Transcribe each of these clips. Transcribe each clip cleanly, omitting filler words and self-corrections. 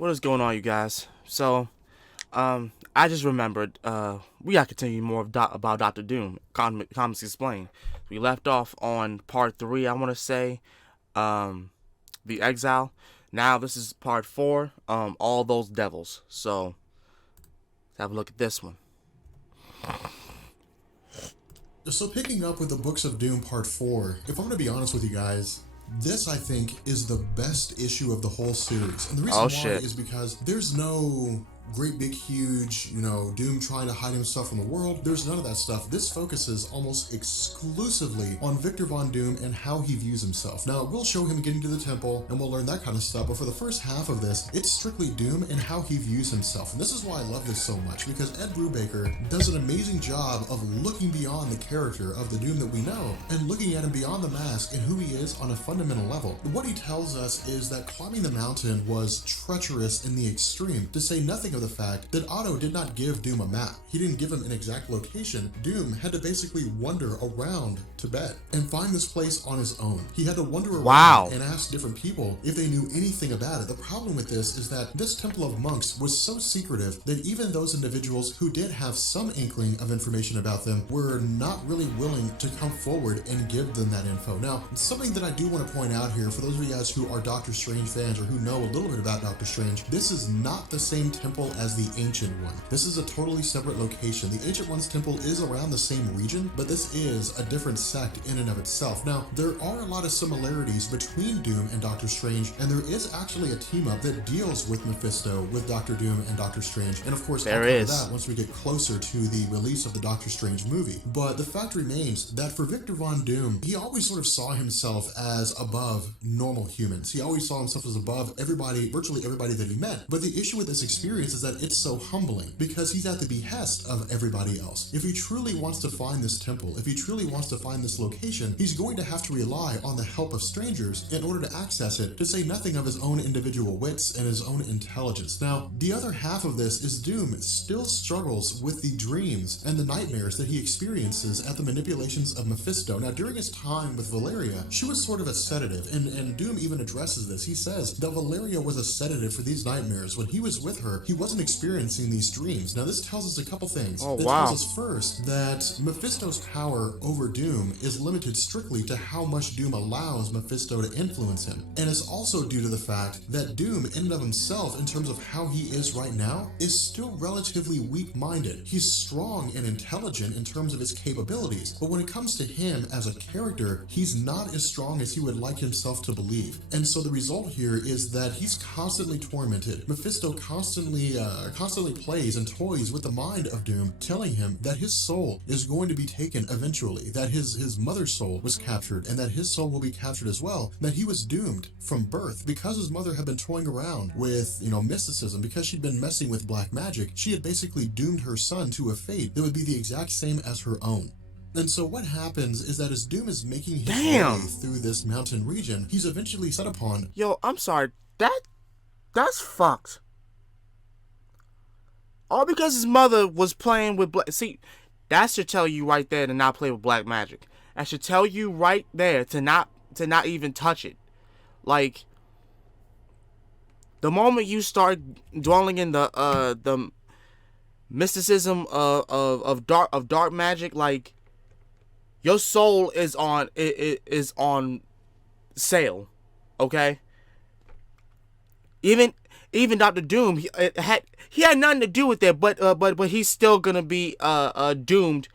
What is going on, you guys? So, I just remembered, we gotta continue more about Doctor Doom, Comics Explained. We left off on part 3, I want to say, The Exile. Now this is part 4, All Those Devils. So, let's have a look at this one. So picking up with the Books of Doom Part 4, if I'm going to be honest with you guys, this, I think, is the best issue of the whole series. And the reason why is because there's no great big huge, Doom trying to hide himself from the world. There's none of that stuff. This focuses almost exclusively on Victor Von Doom and how he views himself. Now, we'll show him getting to the temple and we'll learn that kind of stuff, but for the first half of this, it's strictly Doom and how he views himself. And this is why I love this so much, because Ed Brubaker does an amazing job of looking beyond the character of the Doom that we know and looking at him beyond the mask and who he is on a fundamental level. What he tells us is that climbing the mountain was treacherous in the extreme, to say nothing of the fact that Otto did not give Doom a map. He didn't give him an exact location. Doom had to basically wander around Tibet and find this place on his own. He had to wander around and ask different people if they knew anything about it. The problem with this is that this Temple of Monks was so secretive that even those individuals who did have some inkling of information about them were not really willing to come forward and give them that info. Now, something that I do want to point out here, for those of you guys who are Doctor Strange fans or who know a little bit about Doctor Strange, this is not the same temple as the Ancient One. This is a totally separate location. The Ancient One's temple is around the same region, but this is a different sect in and of itself. Now, there are a lot of similarities between Doom and Doctor Strange, and there is actually a team-up that deals with Mephisto, with Doctor Doom and Doctor Strange, and of course, I'll cover that once we get closer to the release of the Doctor Strange movie. But the fact remains that for Victor Von Doom, he always sort of saw himself as above normal humans. He always saw himself as above everybody, virtually everybody that he met. But the issue with this experience is that it's so humbling because he's at the behest of everybody else. If he truly wants to find this temple, if he truly wants to find this location, he's going to have to rely on the help of strangers in order to access it, to say nothing of his own individual wits and his own intelligence. Now, the other half of this is Doom still struggles with the dreams and the nightmares that he experiences at the manipulations of Mephisto. Now, during his time with Valeria, she was sort of a sedative, and Doom even addresses this. He says that Valeria was a sedative for these nightmares. When he was with her, he wasn't experiencing these dreams. Now, this tells us a couple things. It tells us first that Mephisto's power over Doom is limited strictly to how much Doom allows Mephisto to influence him. And it's also due to the fact that Doom, in and of himself, in terms of how he is right now, is still relatively weak-minded. He's strong and intelligent in terms of his capabilities, but when it comes to him as a character, he's not as strong as he would like himself to believe. And so the result here is that he's constantly tormented. Mephisto constantly plays and toys with the mind of Doom, telling him that his soul is going to be taken eventually, that his mother's soul was captured, and that his soul will be captured as well, that he was doomed from birth because his mother had been toying around with, mysticism, because she'd been messing with black magic. She had basically doomed her son to a fate that would be the exact same as her own. And so what happens is that as Doom is making his way through this mountain region, he's eventually set upon... Yo, I'm sorry. That's fucked. All because his mother was playing with black... See, that should tell you right there to not play with black magic. That should tell you right there to not even touch it. Like, the moment you start dwelling in the mysticism of dark magic, like, your soul is on sale, okay? Even Doctor Doom, he had nothing to do with it, but he's still gonna be doomed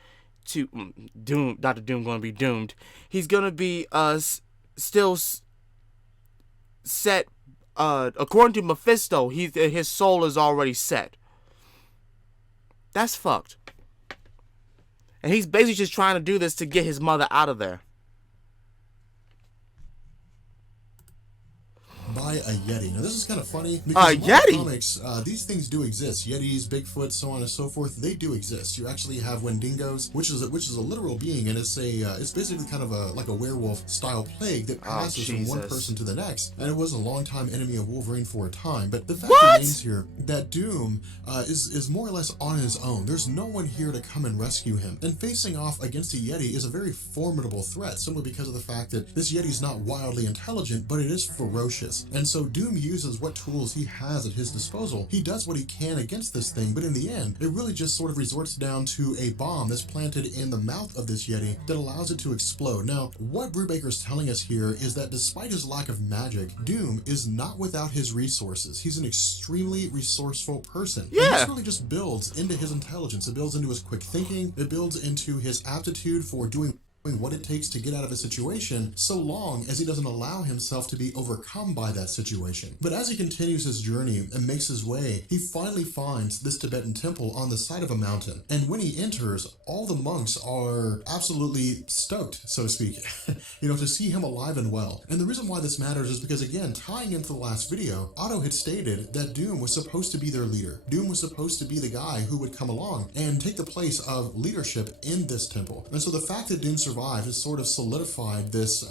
to Doctor Doom gonna be doomed. He's gonna be still set. According to Mephisto, his soul is already set. That's fucked. And he's basically just trying to do this to get his mother out of there. By a Yeti. Now, this is kind of funny because in Yeti? comics, these things do exist. Yetis, Bigfoot, so on and so forth, they do exist. You actually have Wendigos, which is a literal being, and it's basically kind of like a werewolf style plague that passes from one person to the next. And it was a longtime enemy of Wolverine for a time. But the fact remains here that Doom is more or less on his own. There's no one here to come and rescue him. And facing off against a Yeti is a very formidable threat, simply because of the fact that this Yeti's not wildly intelligent, but it is ferocious. And And so Doom uses what tools he has at his disposal. He does what he can against this thing, but in the end, it really just sort of resorts down to a bomb that's planted in the mouth of this Yeti that allows it to explode. Now, what Brubaker's telling us here is that despite his lack of magic, Doom is not without his resources. He's an extremely resourceful person. Yeah. And this really just builds into his intelligence. It builds into his quick thinking. It builds into his aptitude for doing what it takes to get out of a situation, so long as he doesn't allow himself to be overcome by that situation. But as he continues his journey and makes his way, he finally finds this Tibetan temple on the side of a mountain. And when he enters, all the monks are absolutely stoked, so to speak, to see him alive and well. And the reason why this matters is because, again, tying into the last video, Otto had stated that Doom was supposed to be their leader. Doom was supposed to be the guy who would come along and take the place of leadership in this temple. And so the fact that Doom survived has sort of solidified this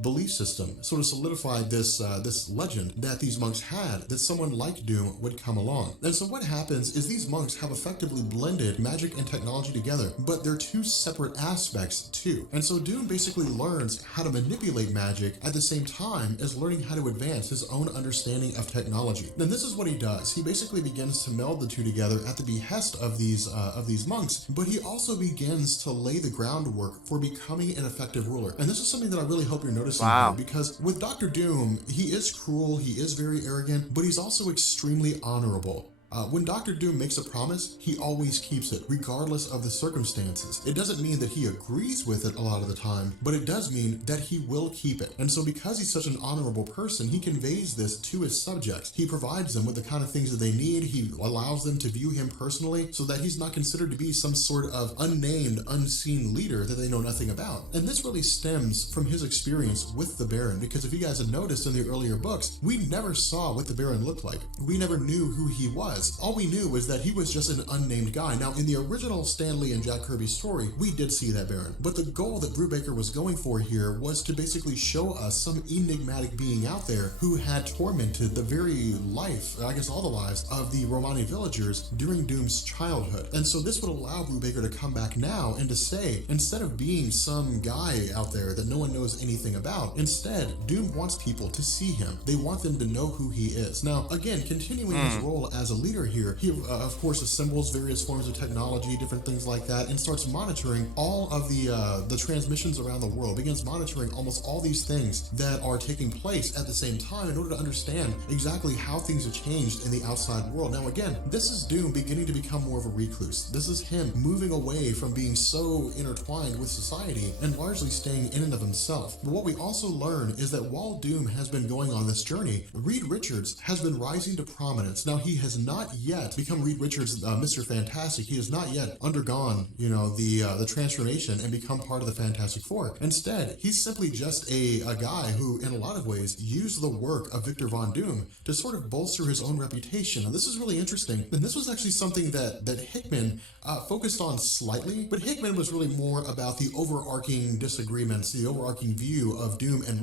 belief system, sort of solidified this legend that these monks had, that someone like Doom would come along. And so what happens is these monks have effectively blended magic and technology together, but they're two separate aspects too. And so Doom basically learns how to manipulate magic at the same time as learning how to advance his own understanding of technology. And this is what he does. He basically begins to meld the two together at the behest of these monks, but he also begins to lay the groundwork for becoming an effective ruler. And this is something that I really hope you're noticing here, because with Dr. Doom, he is cruel, he is very arrogant, but he's also extremely honorable. When Dr. Doom makes a promise, he always keeps it, regardless of the circumstances. It doesn't mean that he agrees with it a lot of the time, but it does mean that he will keep it. And so because he's such an honorable person, he conveys this to his subjects. He provides them with the kind of things that they need. He allows them to view him personally so that he's not considered to be some sort of unnamed, unseen leader that they know nothing about. And this really stems from his experience with the Baron, because if you guys have noticed in the earlier books, we never saw what the Baron looked like. We never knew who he was. All we knew was that he was just an unnamed guy. Now, in the original Stan Lee and Jack Kirby story, we did see that Baron. But the goal that Brubaker was going for here was to basically show us some enigmatic being out there who had tormented the very life, I guess all the lives, of the Romani villagers during Doom's childhood. And so this would allow Brubaker to come back now and to say, instead of being some guy out there that no one knows anything about, instead, Doom wants people to see him. They want them to know who he is. Now, again, continuing his role as a leader here, he of course assembles various forms of technology, different things like that, and starts monitoring all of the transmissions around the world, begins monitoring almost all these things that are taking place at the same time in order to understand exactly how things have changed in the outside world. Now again, this is Doom beginning to become more of a recluse. This is him moving away from being so intertwined with society and largely staying in and of himself. But what we also learn is that while Doom has been going on this journey, Reed Richards has been rising to prominence. Now he has not yet become Reed Richards, Mr. Fantastic. He has not yet undergone, the transformation and become part of the Fantastic Four. Instead, he's simply just a guy who, in a lot of ways, used the work of Victor Von Doom to sort of bolster his own reputation. And this is really interesting. And this was actually something that Hickman focused on slightly, but Hickman was really more about the overarching disagreements, the overarching view of Doom and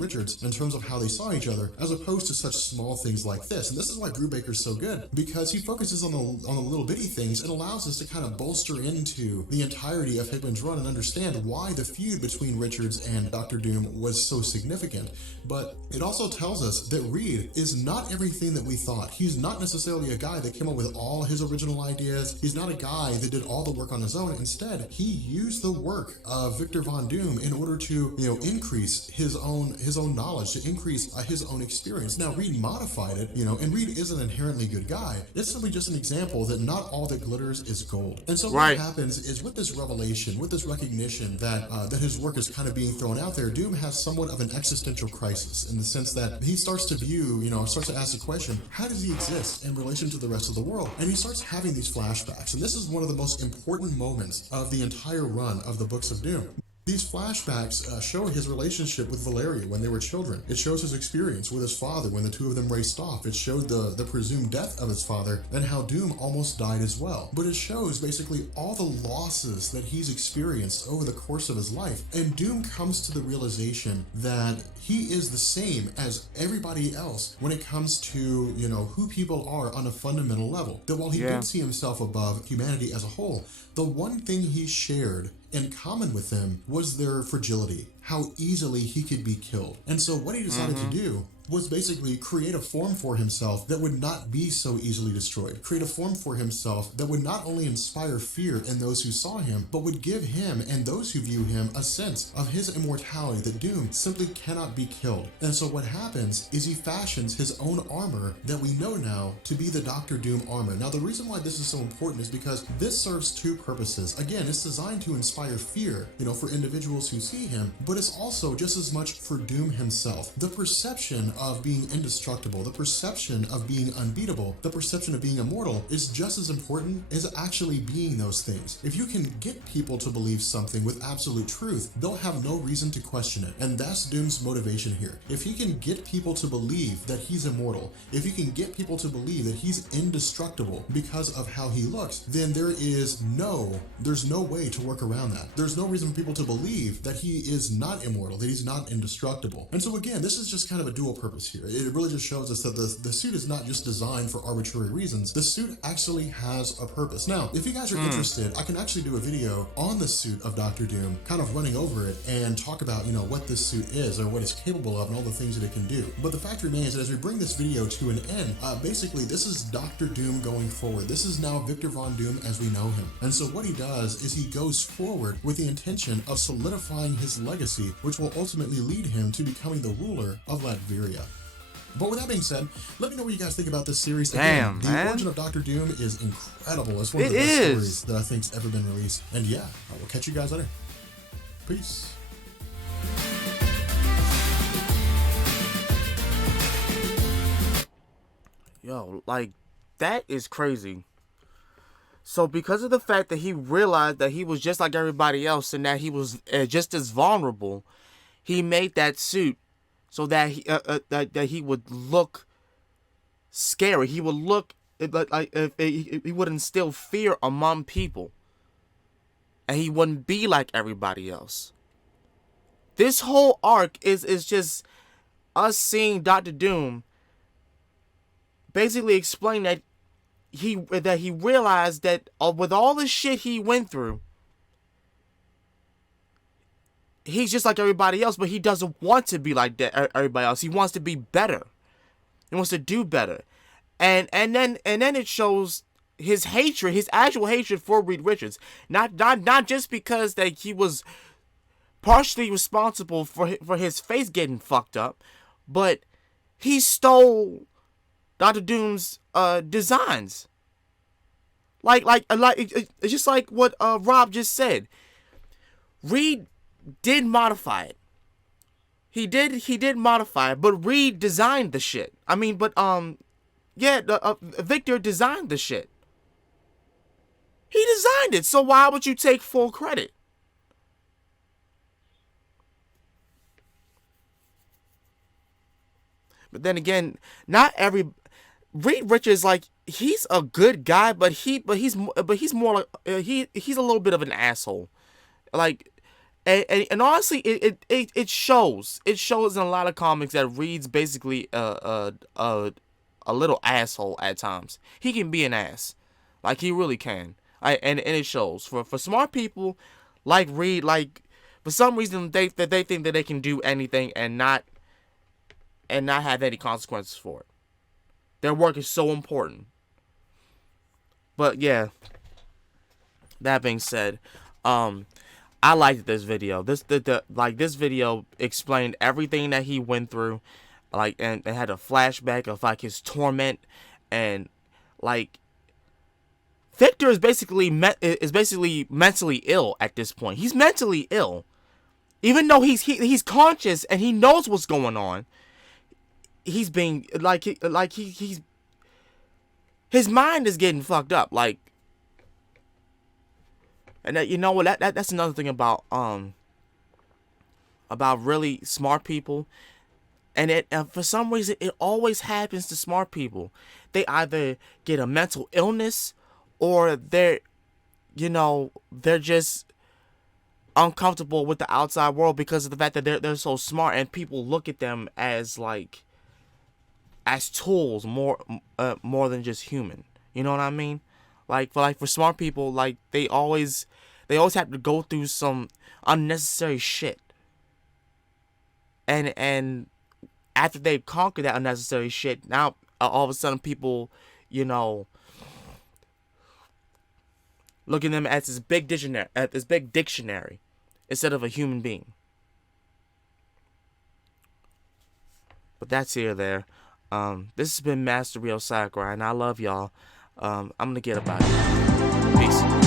Richards in terms of how they saw each other, as opposed to such small things like this. And this is why Brubaker's so good, because he focuses on the little bitty things and allows us to kind of bolster into the entirety of Hickman's run and understand why the feud between Richards and Dr. Doom was so significant. But it also tells us that Reed is not everything that we thought. He's not necessarily a guy that came up with all his original ideas. He's not a guy that did all the work on his own. Instead, he used the work of Victor Von Doom in order to, increase his own knowledge, to increase his own experience. Now, Reed modified it, and Reed is an inherently good guy. It's simply just an example that not all that glitters is gold. And so what happens is, with this revelation, with this recognition that that his work is kind of being thrown out there, Doom has somewhat of an existential crisis, in the sense that he starts to view, starts to ask the question, how does he exist in relation to the rest of the world? And he starts having these flashbacks. And this is one of the most important moments of the entire run of the Books of Doom. These flashbacks show his relationship with Valeria when they were children. It shows his experience with his father when the two of them raced off. It showed the presumed death of his father and how Doom almost died as well. But it shows basically all the losses that he's experienced over the course of his life. And Doom comes to the realization that he is the same as everybody else when it comes to, who people are on a fundamental level. That while he did see himself above humanity as a whole, the one thing he shared in common with them was their fragility, how easily he could be killed. And so what he decided to do was basically create a form for himself that would not be so easily destroyed. Create a form for himself that would not only inspire fear in those who saw him, but would give him and those who view him a sense of his immortality, that Doom simply cannot be killed. And so what happens is he fashions his own armor that we know now to be the Dr. Doom armor. Now the reason why this is so important is because this serves two purposes. Again, it's designed to inspire fear, for individuals who see him, but it's also just as much for Doom himself. The perception of being indestructible, the perception of being unbeatable, the perception of being immortal is just as important as actually being those things. If you can get people to believe something with absolute truth, they'll have no reason to question it. And that's Doom's motivation here. If he can get people to believe that he's immortal, if he can get people to believe that he's indestructible because of how he looks, then there's no way to work around that. There's no reason for people to believe that he is not immortal, that he's not indestructible. And so again, this is just kind of a dual purpose here. It really just shows us that the suit is not just designed for arbitrary reasons. The suit actually has a purpose. Now, if you guys are interested, I can actually do a video on the suit of Dr. Doom, kind of running over it and talk about, what this suit is or what it's capable of and all the things that it can do. But the fact remains that as we bring this video to an end, basically this is Dr. Doom going forward. This is now Victor Von Doom as we know him. And so what he does is he goes forward with the intention of solidifying his legacy, which will ultimately lead him to becoming the ruler of Latveria. But with that being said, let me know what you guys think about this series. Damn, again, the origin of Dr. Doom is incredible. It's one of the best stories that I think's ever been released. And yeah, I will catch you guys later. Peace. Yo, that is crazy. So because of the fact that he realized that he was just like everybody else and that he was just as vulnerable, he made that suit so that that he would look scary. He would look he would instill fear among people, and he wouldn't be like everybody else. This whole arc is just us seeing Dr. Doom basically explain that he realized that with all the shit he went through, he's just like everybody else, but he doesn't want to be like everybody else. He wants to be better. He wants to do better. And then it shows his hatred, his actual hatred for Reed Richards. Not just because that he was partially responsible for his face getting fucked up, but he stole Dr. Doom's designs. It's just like what Rob just said. Reed did modify it. He did modify it, but Reed designed the shit. Victor designed the shit. He designed it, so why would you take full credit? But then again, not every Reed Richards, he's a good guy, but he's more like he's a little bit of an asshole. And honestly, it shows. It shows in a lot of comics that Reed's basically a little asshole at times. He can be an ass, he really can. And it shows for smart people like Reed. For some reason they think that they can do anything and not have any consequences for it. Their work is so important. But yeah, that being said, I liked this video. This video explained everything that he went through, and had a flashback of his torment, and Victor is basically mentally ill at this point. He's mentally ill, even though he's conscious and he knows what's going on. He's being he's his mind is getting fucked up, and that, that's another thing about really smart people, and it for some reason it always happens to smart people. They either get a mental illness, or they're just uncomfortable with the outside world because of the fact that they're so smart, and people look at them as tools more than just human. You know what I mean? For smart people, they always have to go through some unnecessary shit. and after they've conquered that unnecessary shit, now all of a sudden people, you know, look at them as this big dictionary, instead of a human being. But that's here or there. This has been Master Ryo Sakurai, and I love y'all. I'm gonna get about it. Peace.